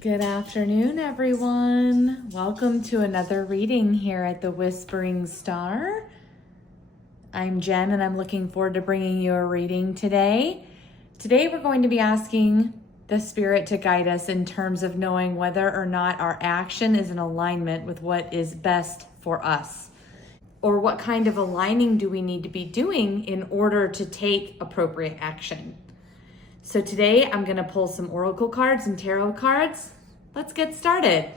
Good afternoon, everyone. Welcome to another reading here at the Whispering Star. I'm Jen, and I'm looking forward to bringing you a reading today. Today, we're going to be asking the Spirit to guide us in terms of knowing whether or not our action is in alignment with what is best for us, or what kind of aligning do we need to be doing in order to take appropriate action. So today I'm going to pull some oracle cards and tarot cards. Let's get started.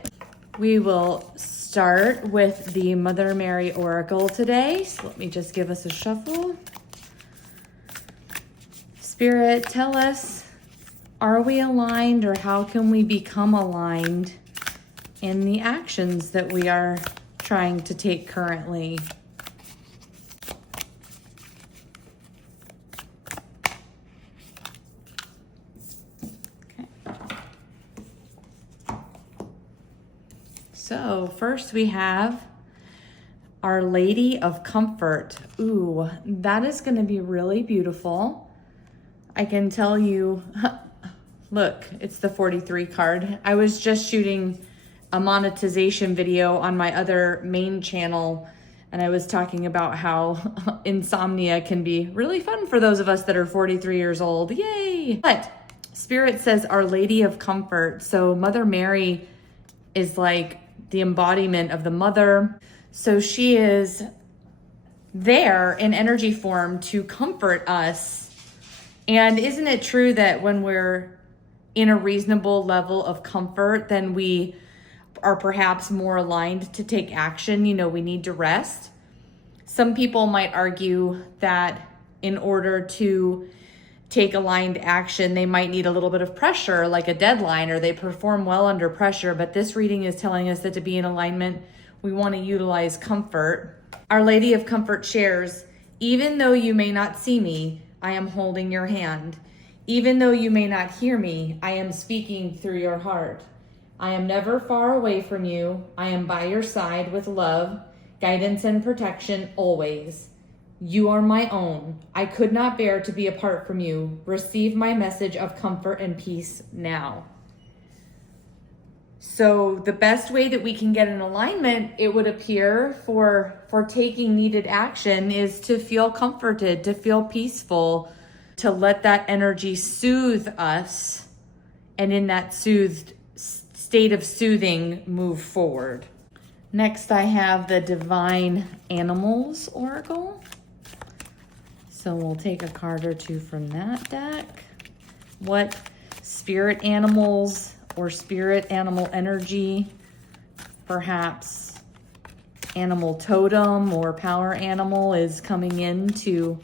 We will start with the Mother Mary Oracle today. So let me just give us a shuffle. Spirit, tell us, are we aligned, or how can we become aligned in the actions that we are trying to take currently? So first we have Our Lady of Comfort. Ooh, that is going to be really beautiful. I can tell you, look, it's the 43 card. I was just shooting a monetization video on my other main channel, and I was talking about how insomnia can be really fun for those of us that are 43 years old. Yay! But Spirit says Our Lady of Comfort. So Mother Mary is like the embodiment of the mother. So she is there in energy form to comfort us. And isn't it true that when we're in a reasonable level of comfort, then we are perhaps more aligned to take action? You know, we need to rest. Some people might argue that in order to take aligned action, they might need a little bit of pressure, like a deadline, or they perform well under pressure. But this reading is telling us that to be in alignment, we want to utilize comfort. Our Lady of Comfort shares, even though you may not see me, I am holding your hand. Even though you may not hear me, I am speaking through your heart. I am never far away from you. I am by your side with love, guidance, and protection always. You are my own. I could not bear to be apart from you. Receive my message of comfort and peace now. So the best way that we can get in alignment, it would appear, for taking needed action is to feel comforted, to feel peaceful, to let that energy soothe us, and in that soothed state of soothing, move forward. Next, I have the Divine Animals Oracle. So we'll take a card or two from that deck. What spirit animals or spirit animal energy, perhaps animal totem or power animal, is coming in to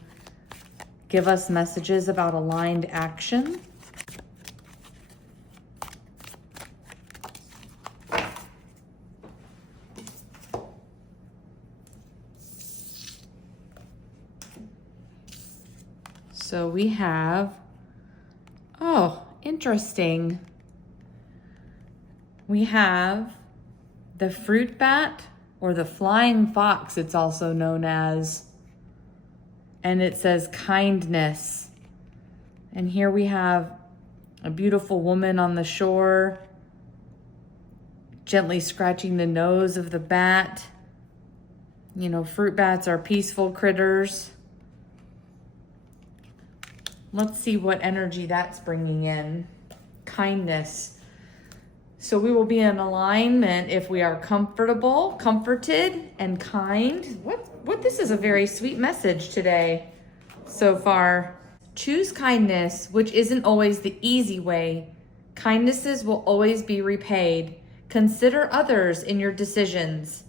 give us messages about aligned action? So we have, oh, interesting. We have the fruit bat, or the flying fox, it's also known as. And it says kindness. And here we have a beautiful woman on the shore, gently scratching the nose of the bat. You know, fruit bats are peaceful critters. Let's see what energy that's bringing in. Kindness. So we will be in alignment if we are comfortable, comforted, and kind. What this is a very sweet message today so far. Choose kindness, which isn't always the easy way. Kindnesses will always be repaid. Consider others in your decisions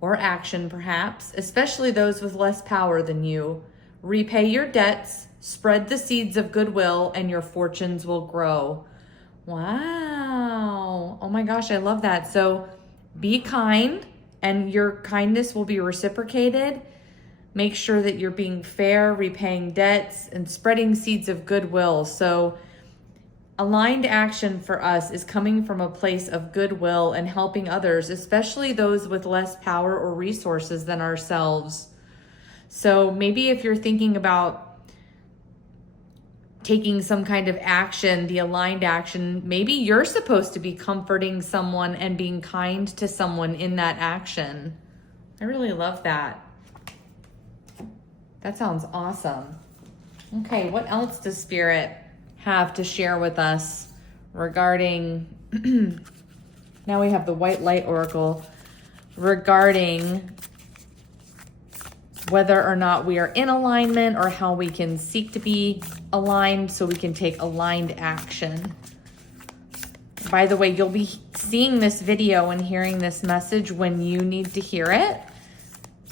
or action, perhaps, especially those with less power than you. Repay your debts, spread the seeds of goodwill, and your fortunes will grow. Wow. Oh my gosh, I love that. So be kind, and your kindness will be reciprocated. Make sure that you're being fair, repaying debts, and spreading seeds of goodwill. So aligned action for us is coming from a place of goodwill and helping others, especially those with less power or resources than ourselves. So maybe if you're thinking about taking some kind of action, the aligned action. Maybe you're supposed to be comforting someone and being kind to someone in that action. I really love that. That sounds awesome. Okay, what else does Spirit have to share with us regarding, now we have the White Light Oracle, regarding whether or not we are in alignment or how we can seek to be aligned so we can take aligned action. By the way, you'll be seeing this video and hearing this message when you need to hear it.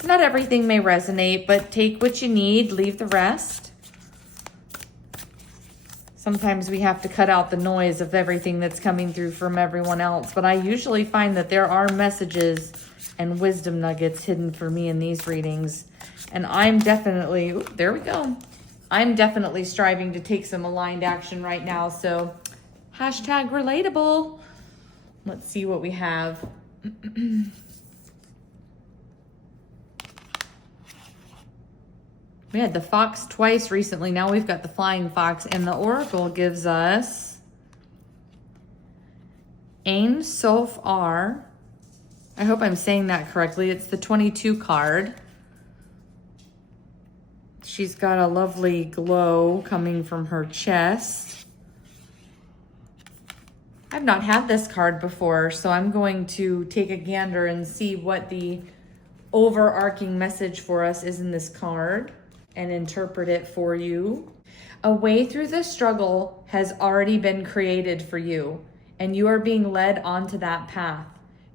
Not everything may resonate, but take what you need, leave the rest. Sometimes we have to cut out the noise of everything that's coming through from everyone else, but I usually find that there are messages and wisdom nuggets hidden for me in these readings. And I'm definitely, there we go. I'm definitely striving to take some aligned action right now. So hashtag relatable. Let's see what we have. We had the fox twice recently. Now we've got the flying fox, and the oracle gives us Ein Sof R. I hope I'm saying that correctly. It's the 22 card. She's got a lovely glow coming from her chest. I've not had this card before, so I'm going to take a gander and see what the overarching message for us is in this card and interpret it for you. A way through the struggle has already been created for you, and you are being led onto that path.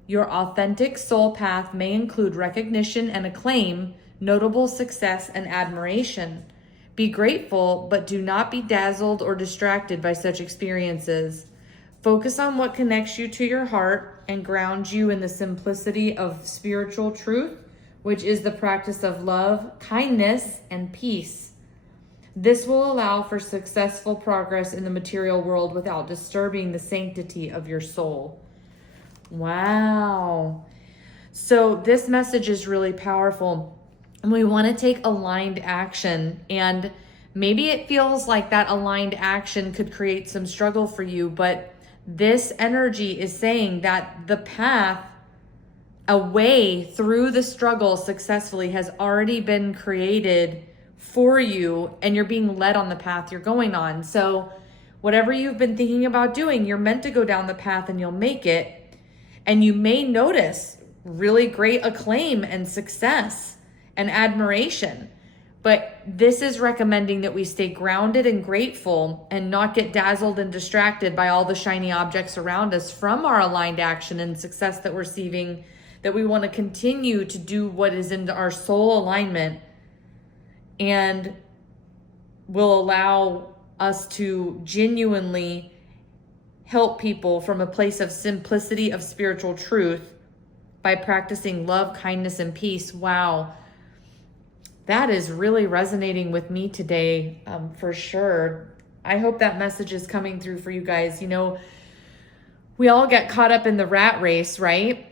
Your authentic soul path may include recognition and acclaim, notable success and admiration. Be grateful, but do not be dazzled or distracted by such experiences. Focus on what connects you to your heart and grounds you in the simplicity of spiritual truth, which is the practice of love, kindness, and peace. This will allow for successful progress in the material world without disturbing the sanctity of your soul. Wow. So this message is really powerful. And we want to take aligned action. And maybe it feels like that aligned action could create some struggle for you, but this energy is saying that the path, a way through the struggle successfully, has already been created for you, and you're being led on the path you're going on. So whatever you've been thinking about doing, you're meant to go down the path and you'll make it. And you may notice really great acclaim and success and admiration. But this is recommending that we stay grounded and grateful and not get dazzled and distracted by all the shiny objects around us from our aligned action and success that we're receiving, that we want to continue to do what is in our soul alignment and will allow us to genuinely help people from a place of simplicity of spiritual truth by practicing love, kindness, and peace. Wow. That is really resonating with me today, for sure. I hope that message is coming through for you guys. You know, we all get caught up in the rat race, right?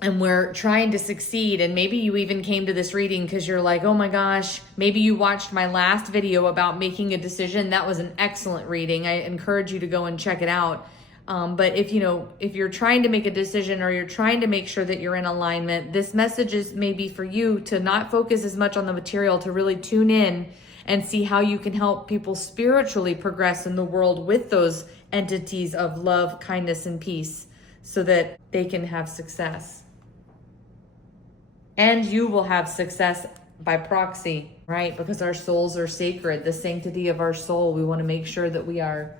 And we're trying to succeed. And maybe you even came to this reading because you're like, oh my gosh, maybe you watched my last video about making a decision. That was an excellent reading. I encourage you to go and check it out. But if you're trying to make a decision or you're trying to make sure that you're in alignment, this message is maybe for you to not focus as much on the material, to really tune in and see how you can help people spiritually progress in the world with those entities of love, kindness, and peace so that they can have success. And you will have success by proxy, right? Because our souls are sacred, the sanctity of our soul. We want to make sure that we are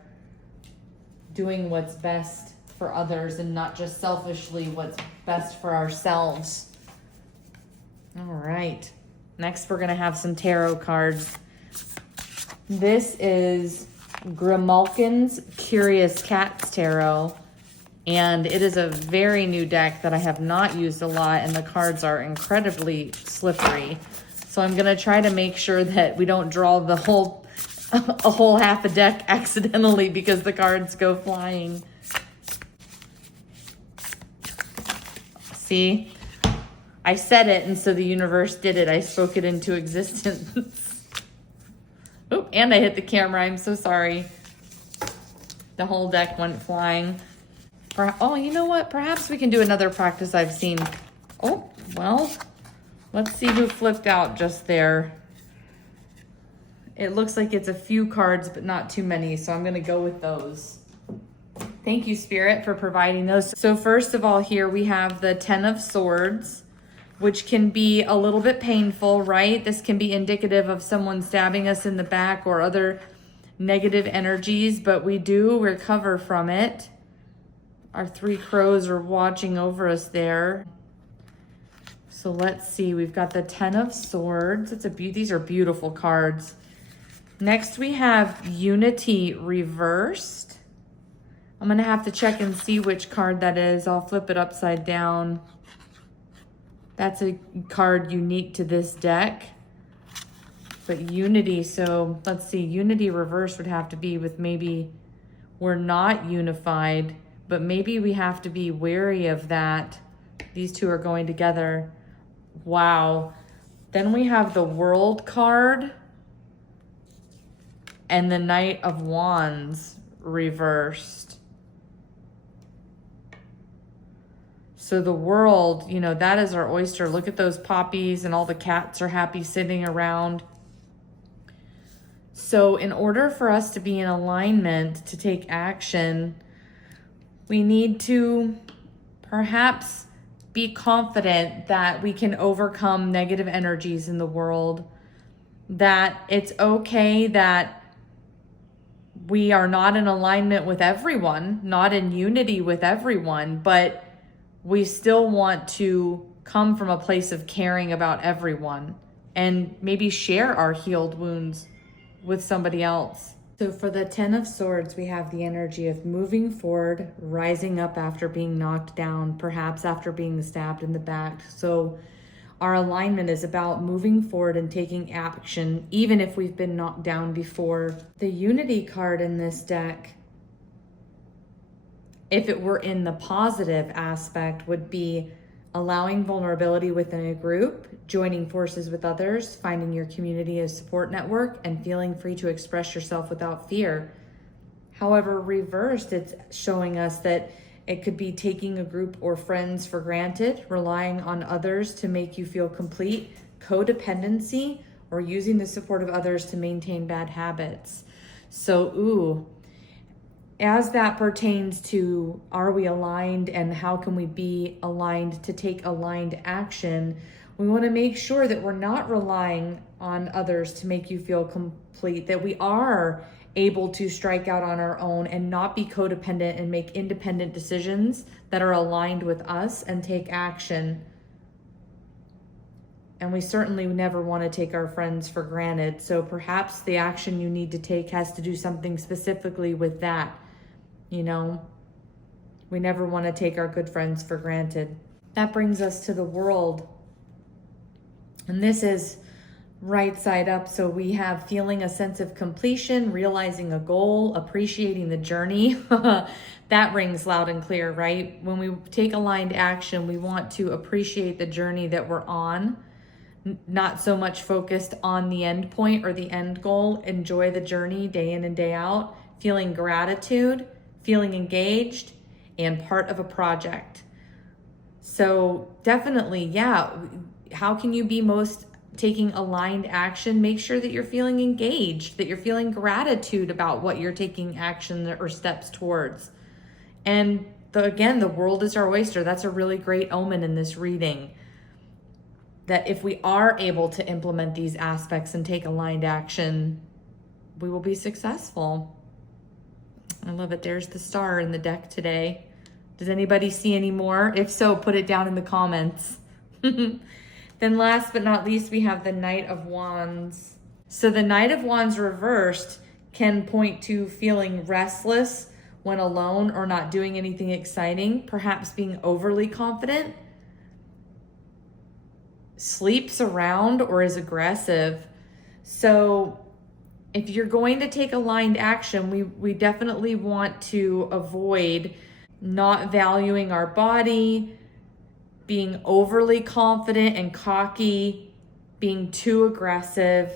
doing what's best for others and not just selfishly what's best for ourselves. All right. Next, we're going to have some tarot cards. This is Grimalkin's Curious Cats Tarot. And it is a very new deck that I have not used a lot, and the cards are incredibly slippery. So I'm going to try to make sure that we don't draw a whole half a deck accidentally because the cards go flying. See? I said it, and so the universe did it. I spoke it into existence. Oh, and I hit the camera. I'm so sorry. The whole deck went flying. Oh, you know what? Perhaps we can do another practice I've seen. Oh, well, let's see who flipped out just there. It looks like it's a few cards, but not too many, so I'm gonna go with those. Thank you, Spirit, for providing those. So first of all, here we have the 10 of Swords, which can be a little bit painful, right? This can be indicative of someone stabbing us in the back or other negative energies, but we do recover from it. Our 3 crows are watching over us there. So let's see, we've got the 10 of Swords. These are beautiful cards. Next we have Unity reversed. I'm gonna have to check and see which card that is. I'll flip it upside down. That's a card unique to this deck. But Unity, so let's see, Unity reverse would have to be with maybe we're not unified, but maybe we have to be wary of that. These two are going together. Wow. Then we have the World card and the Knight of Wands reversed. So the World, you know, that is our oyster. Look at those poppies and all the cats are happy sitting around. So in order for us to be in alignment, to take action, we need to perhaps be confident that we can overcome negative energies in the world, that it's okay that we are not in alignment with everyone, not in unity with everyone, but we still want to come from a place of caring about everyone and maybe share our healed wounds with somebody else. So for the 10 of Swords, we have the energy of moving forward, rising up after being knocked down, perhaps after being stabbed in the back. So our alignment is about moving forward and taking action, even if we've been knocked down before. The Unity card in this deck, if it were in the positive aspect, would be allowing vulnerability within a group, joining forces with others, finding your community as support network, and feeling free to express yourself without fear. However, reversed, it's showing us that it could be taking a group or friends for granted, relying on others to make you feel complete, codependency, or using the support of others to maintain bad habits. So, as that pertains to, are we aligned and how can we be aligned to take aligned action? We want to make sure that we're not relying on others to make you feel complete, that we are able to strike out on our own and not be codependent and make independent decisions that are aligned with us and take action. And we certainly never want to take our friends for granted. So perhaps the action you need to take has to do something specifically with that. You know, we never want to take our good friends for granted. That brings us to the World. And this is right side up. So we have feeling a sense of completion, realizing a goal, appreciating the journey. That rings loud and clear, right? When we take aligned action, we want to appreciate the journey that we're on, not so much focused on the end point or the end goal. Enjoy the journey day in and day out, feeling gratitude, feeling engaged, and part of a project. So definitely, yeah, how can you be most taking aligned action? Make sure that you're feeling engaged, that you're feeling gratitude about what you're taking action or steps towards. And again, the world is our oyster. That's a really great omen in this reading, that if we are able to implement these aspects and take aligned action, we will be successful. I love it. There's the star in the deck today. Does anybody see any more? If so, put it down in the comments. Then last but not least, we have the Knight of Wands. So the Knight of Wands reversed can point to feeling restless when alone or not doing anything exciting, perhaps being overly confident, sleeps around, or is aggressive. So if you're going to take aligned action, we definitely want to avoid not valuing our body, being overly confident and cocky, being too aggressive.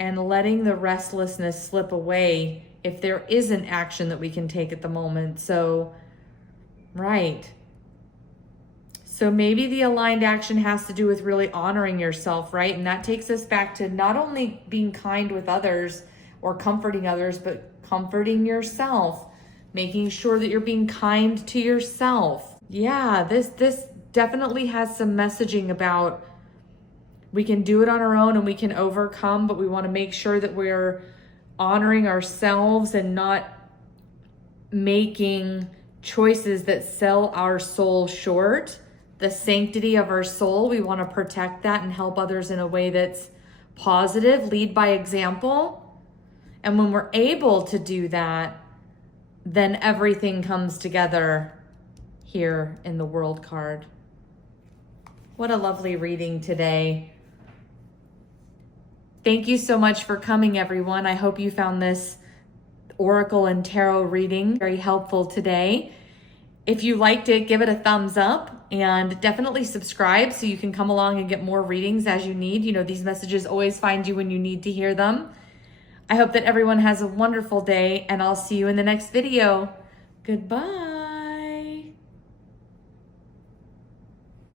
and letting the restlessness slip away if there isn't action that we can take at the moment. So, right. So maybe the aligned action has to do with really honoring yourself, right? And that takes us back to not only being kind with others or comforting others, but comforting yourself, making sure that you're being kind to yourself. Yeah, this definitely has some messaging about we can do it on our own and we can overcome, but we want to make sure that we're honoring ourselves and not making choices that sell our soul short. The sanctity of our soul, we want to protect that and help others in a way that's positive, lead by example. And when we're able to do that, then everything comes together here in the World card. What a lovely reading today. Thank you so much for coming, everyone. I hope you found this Oracle and Tarot reading very helpful today. If you liked it, give it a thumbs up and definitely subscribe so you can come along and get more readings as you need. You know, these messages always find you when you need to hear them. I hope that everyone has a wonderful day, and I'll see you in the next video. Goodbye.